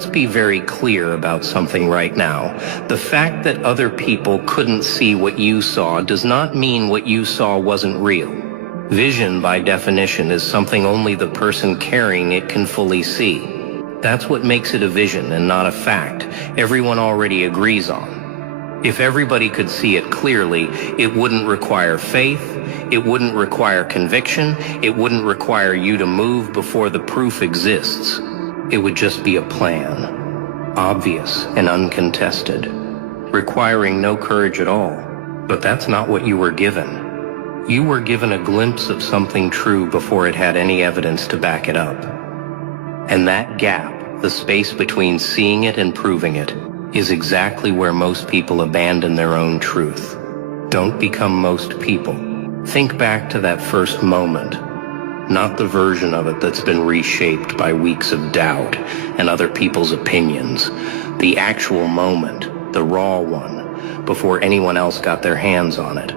Let's be very clear about something right now. The fact that other people couldn't see what you saw does not mean what you saw wasn't real. Vision, by definition, is something only the person carrying it can fully see. That's what makes it a vision and not a fact everyone already agrees on. If everybody could see it clearly, it wouldn't require faith, it wouldn't require conviction, it wouldn't require you to move before the proof exists. It would just be a plan, obvious and uncontested, requiring no courage at all. But that's not what you were given. You were given a glimpse of something true before it had any evidence to back it up. And that gap, the space between seeing it and proving it, is exactly where most people abandon their own truth. Don't become most people. Think back to that first moment. Not the version of it that's been reshaped by weeks of doubt and other people's opinions. The actual moment, the raw one, before anyone else got their hands on it.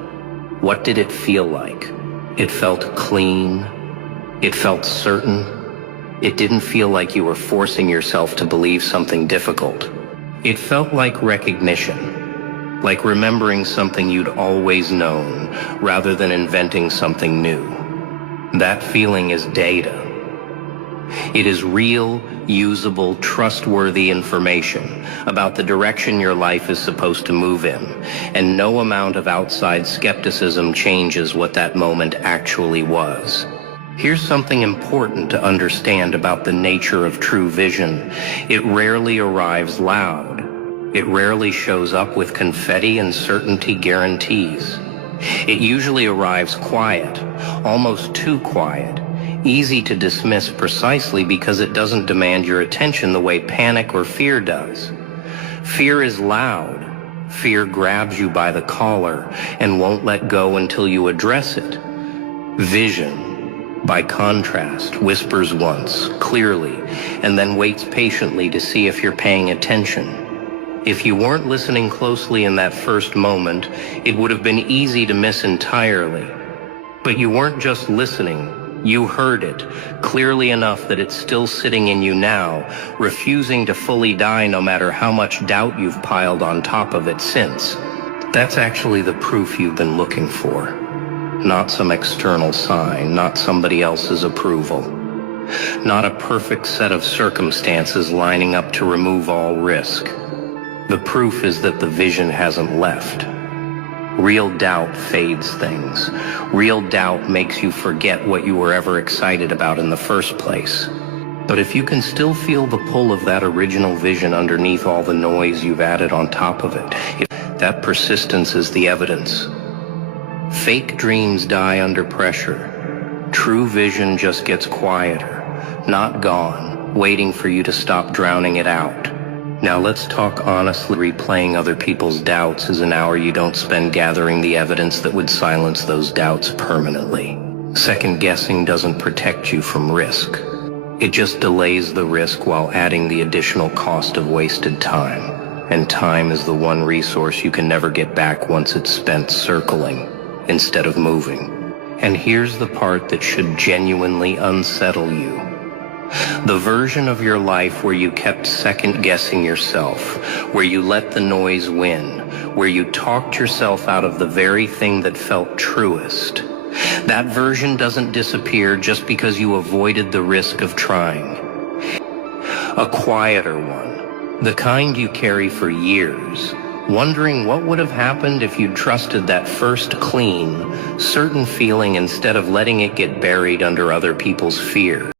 What did it feel like? It felt clean. It felt certain. It didn't feel like you were forcing yourself to believe something difficult. It felt like recognition, like remembering something you'd always known rather than inventing something new. That feeling is data. It is real, usable, trustworthy information about the direction your life is supposed to move in, and no amount of outside skepticism changes what that moment actually was. Here's something important to understand about the nature of true vision. It rarely arrives loud. It rarely shows up with confetti and certainty guarantees. It usually arrives quiet, almost too quiet, easy to dismiss precisely because it doesn't demand your attention the way panic or fear does. Fear is loud. Fear grabs you by the collar and won't let go until you address it. Vision, by contrast, whispers once, clearly, and then waits patiently to see if you're paying attention. If you weren't listening closely in that first moment, it would have been easy to miss entirely. But you weren't just listening, you heard it, clearly enough that it's still sitting in you now, refusing to fully die no matter how much doubt you've piled on top of it since. That's actually the proof you've been looking for. Not some external sign, not somebody else's approval. Not a perfect set of circumstances lining up to remove all risk. The proof is that the vision hasn't left. Real doubt fades things. Real doubt makes you forget what you were ever excited about in the first place. But if you can still feel the pull of that original vision underneath all the noise you've added on top of it, that persistence is the evidence. Fake dreams die under pressure. True vision just gets quieter, not gone, waiting for you to stop drowning it out. Now let's talk honestly. Replaying other people's doubts is an hour you don't spend gathering the evidence that would silence those doubts permanently. Second guessing doesn't protect you from risk. It just delays the risk while adding the additional cost of wasted time. And time is the one resource you can never get back once it's spent circling instead of moving. And here's the part that should genuinely unsettle you. The version of your life where you kept second-guessing yourself, where you let the noise win, where you talked yourself out of the very thing that felt truest. That version doesn't disappear just because you avoided the risk of trying. A quieter one, the kind you carry for years, wondering what would have happened if you'd trusted that first clean, certain feeling instead of letting it get buried under other people's fear.